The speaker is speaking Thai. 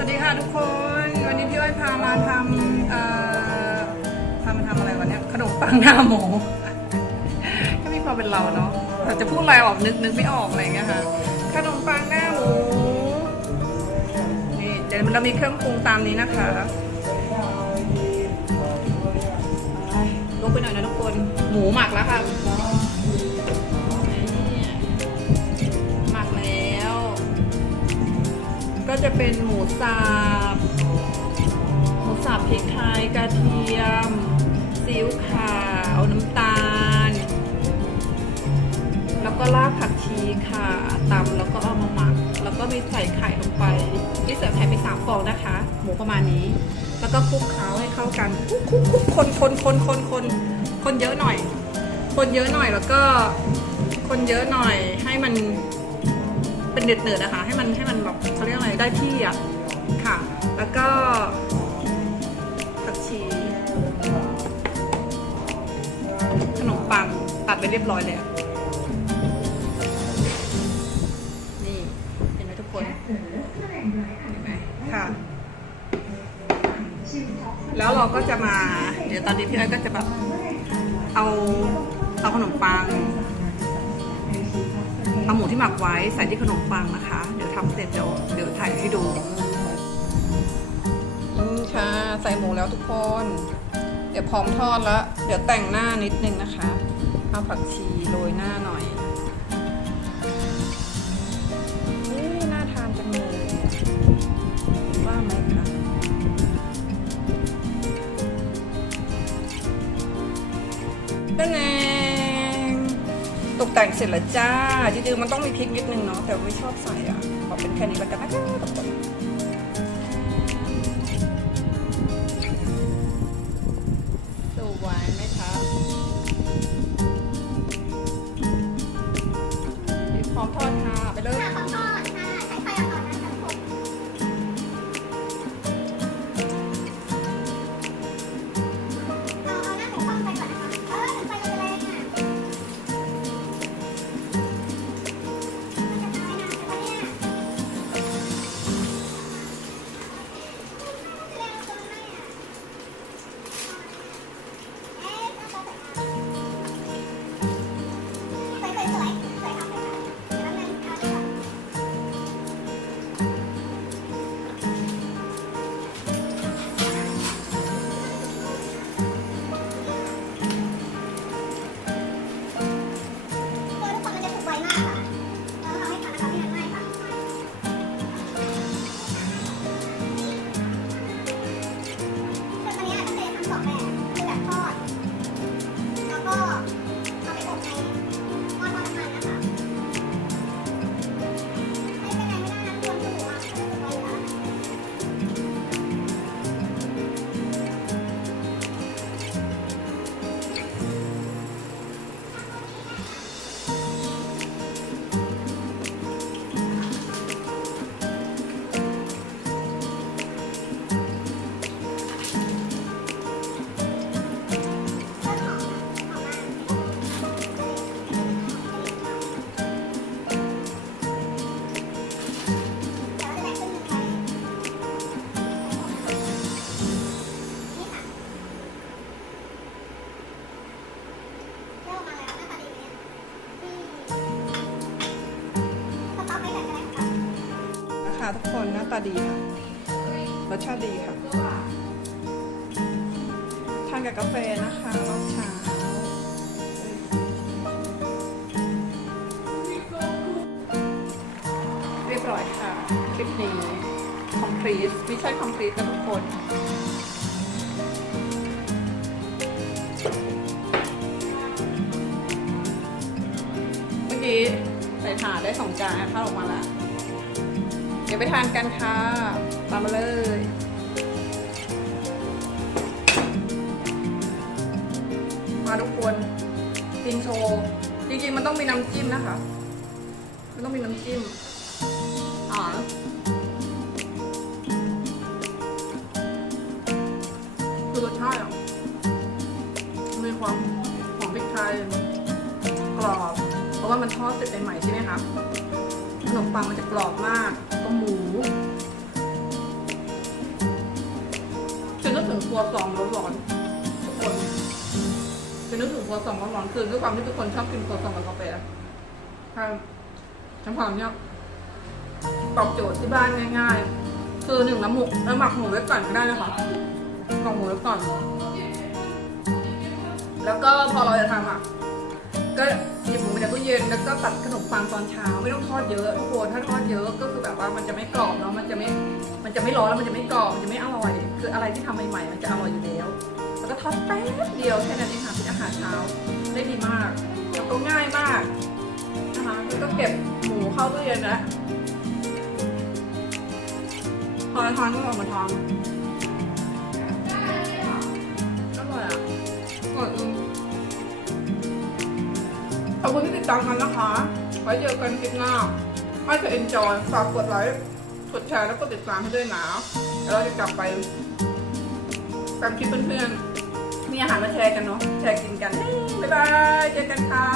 สวัสดีค่ะทุกคน วันนี้พี่อ้อยพามาทำเอ่อพามาทำอะไรวะเนี่ยขนมปังหน้าหมู ก็มีความเป็นเราเนาะแต่จะพูดอะไรออกนึกนึกไม่ออกอะไรเงี้ยค่ะขนมปังหน้าหมูนี่เดี๋ยวเรามีเครื่องปรุงตามนี้นะคะลงไปหน่อยนะทุกคน หมูหมักแล้วค่ะนี่ จะเป็นหมูสับหมูสับพริกไทยกระเทียมซีอิ๊วขาวน้ำตาล แล้วก็รากผักชีค่ะตำแล้วก็เอามาหมัก แล้วก็มีใส่ไข่ลงไปที่เสิร์ฟไข่ไปสามฟองนะคะ หมูประมาณนี้ แล้วก็คลุกเคล้าให้เข้ากันคลุกคลุกคลุกคนคนคนคนคนคนเยอะหน่อย คนเยอะหน่อยแล้วก็คนเยอะหน่อยให้มัน เป็นเดือดๆนะคะ ให้มันให้มันแบบเขาเรียกอะไรได้ที่อะค่ะ แล้วก็ผักชีขนมปังตัดไปเรียบร้อยแล้วนี่เห็นไหมทุกคนเห็นไหมค่ะ แล้วเราก็จะมา เดี๋ยวตอนนี้พี่อ้อยก็จะแบบเอาเอาขนมปัง หมูที่หมักไว้ใส่ที่ขนมปังนะคะ เดี๋ยวทำเสร็จเดี๋ยวเดี๋ยวถ่ายให้ดูอืมค่ะ ใส่หมูแล้วทุกคน เดี๋ยวพร้อมทอดแล้ว เดี๋ยวแต่งหน้านิดนึงนะคะ เอาผักชีโรยหน้าหน่อย แต่งเสร็จแล้วจ้า จริงๆมันต้องมีพริกนิดนึงเนาะ แต่ไม่ชอบใส่อะ ขอเป็นแค่นี้แล้วกันนะคะ คะทุกคนหน้าตาดีค่ะรสชาติดีค่ะทานกับกาแฟนะคะรอบเช้าเรียบร้อยค่ะ คลิปนี้ complete ไม่ใช่ complete กับทุกคนเมื่อกี้ใส่ถาดได้สองจานเข้าออกมาแล้ว เดี๋ยวไปทานกันค่ะ ตามมาเลยมาทุกคนกินโชว์จริงๆ มันต้องมีน้ำจิ้มนะคะ มันต้องมีน้ำจิ้มอ่าคือรสชาติอะมีความหอมพริกไทยกรอบ เพราะว่ามันทอดเสร็จใหม่ๆใช่ไหมคะ ขนมปังมันจะกรอบมากก็หมูครัวซองร้อนๆทุกคนจะนึกถึงครัวซองร้อนๆคือด้วยความที่ทุกคนชอบกินครัวซองกับกาแฟใช่น้ำหอมเนี่ยตอบโจทย์ที่บ้านง่าย ๆ คือหนึ่งน้ำหมกน้ำหมักหมูไว้ก่อนก็ได้นะคะกองหมูไว้ก่อน แล้วก็พอเราจะทำอะ ก็หยิบหมูมาจากตู้เย็นแล้วก็ตัดขนมปังตอนเช้าไม่ต้องทอดเยอะทุกคนถ้าทอดเยอะก็คือแบบว่ามันจะไม่กรอบเนาะมันจะไม่มันจะไม่ร้อนแล้วมันจะไม่กรอบมันจะไม่อร่อย คืออะไรที่ทำใหม่ๆมันจะอร่อยอยู่แล้ว แล้วก็ทอดแป๊บเดียวแค่นั้นเองค่ะเป็นอาหารเช้าได้ดีมากแล้วก็ง่ายมากนะคะแล้วก็เก็บหมูเข้าตู้เย็นแล้วพอเราทานก็ออกมาทาน อบคุณที่ติดตามกันนะคะ ไว้เจอกันคลิปหน้าถ้าจะ enjoy ฝากกดไลค์กดแชร์แล้วก็ติดตามให้ด้วยนะแล้วเราจะกลับไปตามคลิปเพื่อนๆมีอาหารมาแชร์กันเนาะแชร์กินกันบ๊ายบายเจอกันค่ะ